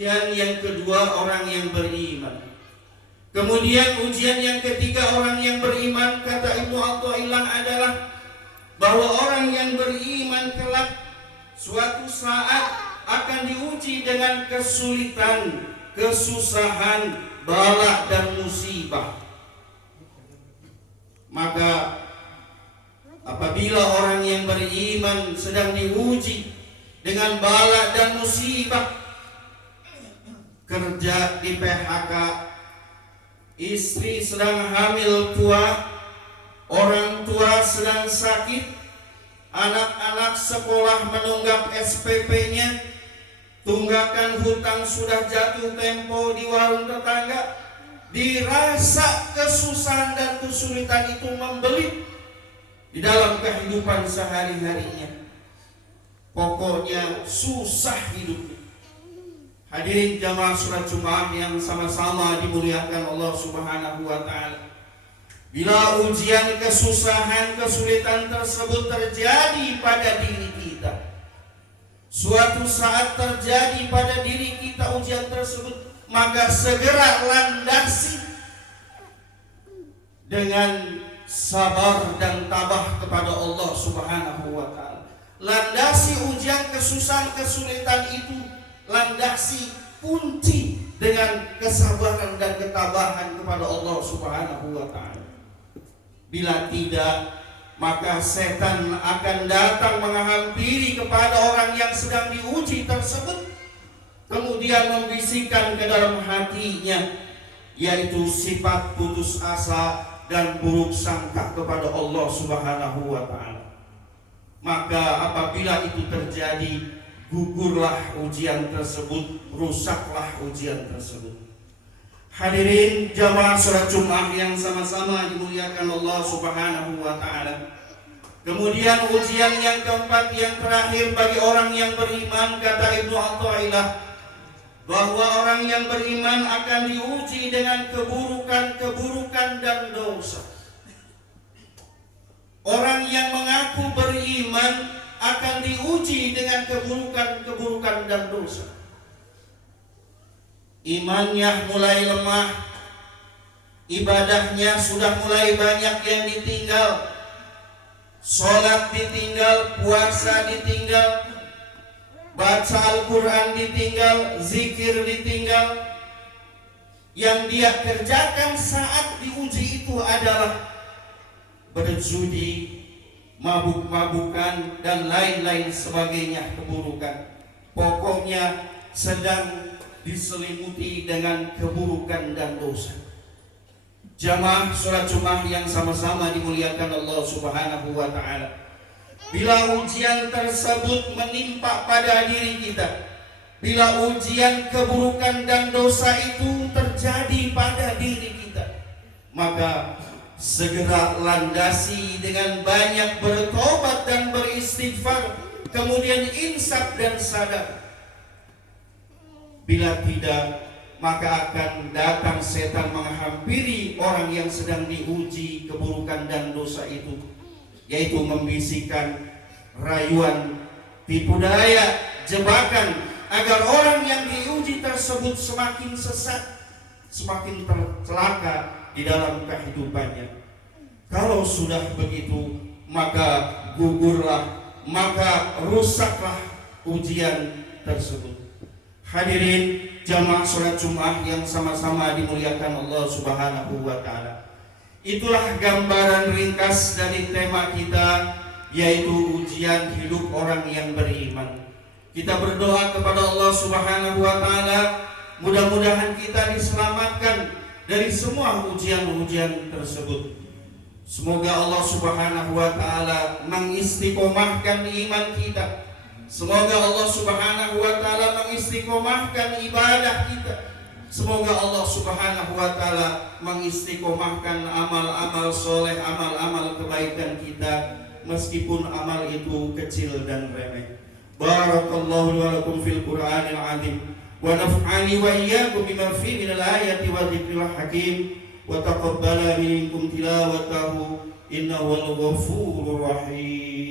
yang kedua orang yang beriman. Kemudian ujian yang ketiga orang yang beriman, kata Ibnu Athaillah adalah bahwa orang yang beriman kelak suatu saat akan diuji dengan kesulitan, kesusahan, bala dan musibah. Maka apabila orang yang beriman sedang diuji dengan bala dan musibah, kerja di PHK, istri sedang hamil tua, orang tua sedang sakit, anak-anak sekolah menunggak SPP-nya, tunggakan hutang sudah jatuh tempo di warung tetangga, dirasa kesusahan dan kesulitan itu membelit di dalam kehidupan sehari-harinya. Pokoknya susah hidupnya. Hadirin jamaah sholat Jumat yang sama-sama dimuliakan Allah Subhanahu wa taala. Bila ujian, kesusahan, kesulitan tersebut terjadi pada diri kita, suatu saat terjadi pada diri kita ujian tersebut, maka segera landasi dengan sabar dan tabah kepada Allah Subhanahu wa taala. Landasi ujian, kesusahan, kesulitan itu, landasi kunci dengan kesabaran dan ketabahan kepada Allah Subhanahu wa taala. Bila tidak, maka setan akan datang menghampiri kepada orang yang sedang diuji tersebut, kemudian membisikkan ke dalam hatinya, yaitu sifat putus asa dan buruk sangka kepada Allah Subhanahu wa taala. Maka apabila itu terjadi, gugurlah ujian tersebut, rusaklah ujian tersebut. Hadirin jamaah sholat Jumat yang sama-sama dimuliakan Allah Subhanahu wa taala. Kemudian ujian yang keempat, yang terakhir bagi orang yang beriman, kata Ibnu Athaillah, bahwa orang yang beriman akan diuji dengan keburukan-keburukan dan dosa. Orang yang mengaku beriman akan diuji dengan keburukan-keburukan dan dosa. Imannya mulai lemah, ibadahnya sudah mulai banyak yang ditinggal, sholat ditinggal, puasa ditinggal, baca Al-Quran ditinggal, zikir ditinggal. Yang dia kerjakan saat diuji itu adalah berjudi, mabuk-mabukan, dan lain-lain sebagainya keburukan. Pokoknya sedang diselimuti dengan keburukan dan dosa. Jamaah sholat Jumat yang sama-sama dimuliakan Allah Subhanahu wa taala. Bila ujian tersebut menimpa pada diri kita, bila ujian keburukan dan dosa itu terjadi pada diri kita, maka segera landasi dengan banyak bertobat dan beristighfar, kemudian insaf dan sadar. Bila tidak, maka akan datang setan menghampiri orang yang sedang diuji keburukan dan dosa itu, yaitu membisikkan rayuan, tipu daya, jebakan, agar orang yang diuji tersebut semakin sesat, semakin tercelaka di dalam kehidupannya. Kalau sudah begitu, maka gugurlah, maka rusaklah ujian tersebut. Hadirin jamaah sholat Jumat yang sama-sama dimuliakan Allah Subhanahu wa taala. Itulah gambaran ringkas dari tema kita, yaitu ujian hidup orang yang beriman. Kita berdoa kepada Allah Subhanahu wa taala, mudah-mudahan kita diselamatkan dari semua ujian-ujian tersebut. Semoga Allah Subhanahu wa taala mengistiqomahkan iman kita. Semoga Allah Subhanahu wa taala mengistiqomahkan ibadah kita. Semoga Allah Subhanahu wa taala mengistiqomahkan amal-amal soleh, amal-amal kebaikan kita, meskipun amal itu kecil dan remeh. Barakallahu wa lakum fil Qur'anil azim, wa naf'ani wa iyyakum bima fihi minal ayati wa dzikril hakim, wa taqabbala minkum tilawatahu innahu wal ghafurur rahim.